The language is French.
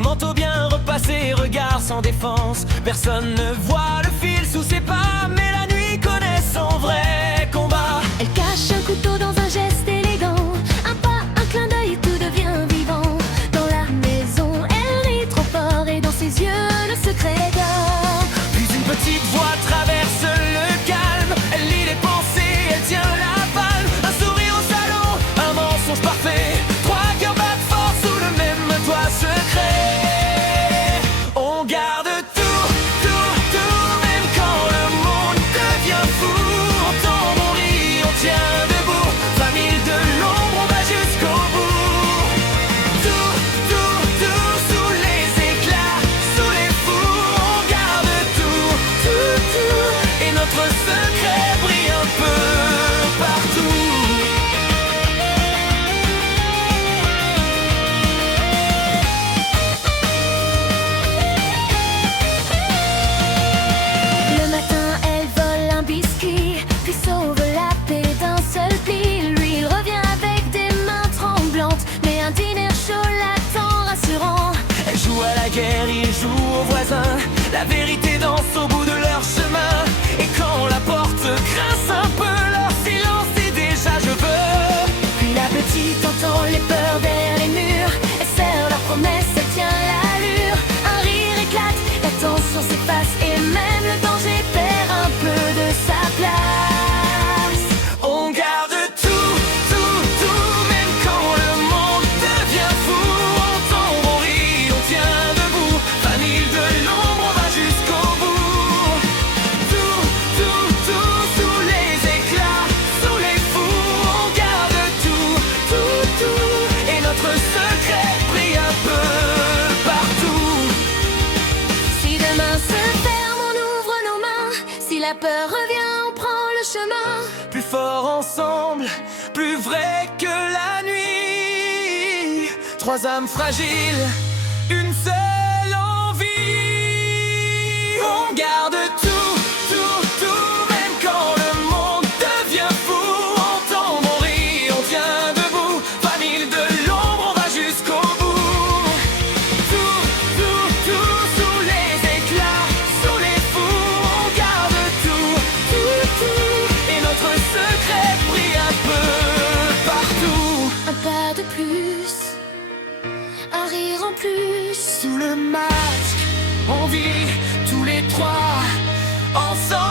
manteau bien repassé, regard sans défense. Personne ne voit le fil sous ses pas, mais la nuit connaît son vrai combat. Elle cache un couteau dans un geste élégant, un pas, un clin d'œil, tout devient vivant. Dans la maison, elle rit trop fort et dans ses yeux, le secret dort. Puis une petite voix traverse le calme. Elle lit les pensées, elle tient la palme. Un sourire au salon, un mensonge parfait. Trois cœurs battent fort sous le même toit secret. On garde tout, tout, tout, même quand le monde devient fou. On tombe, on rit, on tient debout. Famille de l'ombre, on va jusqu'au bout. Tout, tout, tout, sous les éclats, sous les fours, on garde tout, tout, tout. Et notre secret brille un peu partout. Le matin, elle vole un biscuit, puis sauve la paix d'un seul pli. Lui, il revient avec des mains tremblantes, mais un dîner chaud l'attend rassurant. Elle joue à la guerre, il joue aux voisins. La vérité danse au bout de leur chemin. Et quand la porte grince un peu, leur silence dit déjà je veux. Puis la petite entend les peurs derrière les murs. Elle serre leur promesse, elle tient l'allure. Un rire éclate, la tension s'efface et même le danger perd un peu de sa place. On garde tout, tout, tout, même quand le monde devient fou. On tombe, on rit, on tient debout. Famille de l'ombre, on va jusqu'au bout. Tout, tout, tout, sous les éclats, sous les fours, on garde tout, tout, tout. Et notre secret brille un peu partout. Si demain se ferme, on ouvre nos mains. Si la peur revient, on prend le chemin. Plus fort ensemble, plus vrai que la nuit. Trois âmes fragiles, une seule envie. On garde tout, tout, tout, même quand le monde devient fou. On tombe, on rit, on tient debout. Famille de l'ombre, on va jusqu'au bout. Tout, tout, tout, sous les éclats, sous les fours, on garde tout, tout, tout. Et notre secret brille un peu partout. Un pas de plus, un rire en plus. Sous le masque, on vit tous les trois ensemble.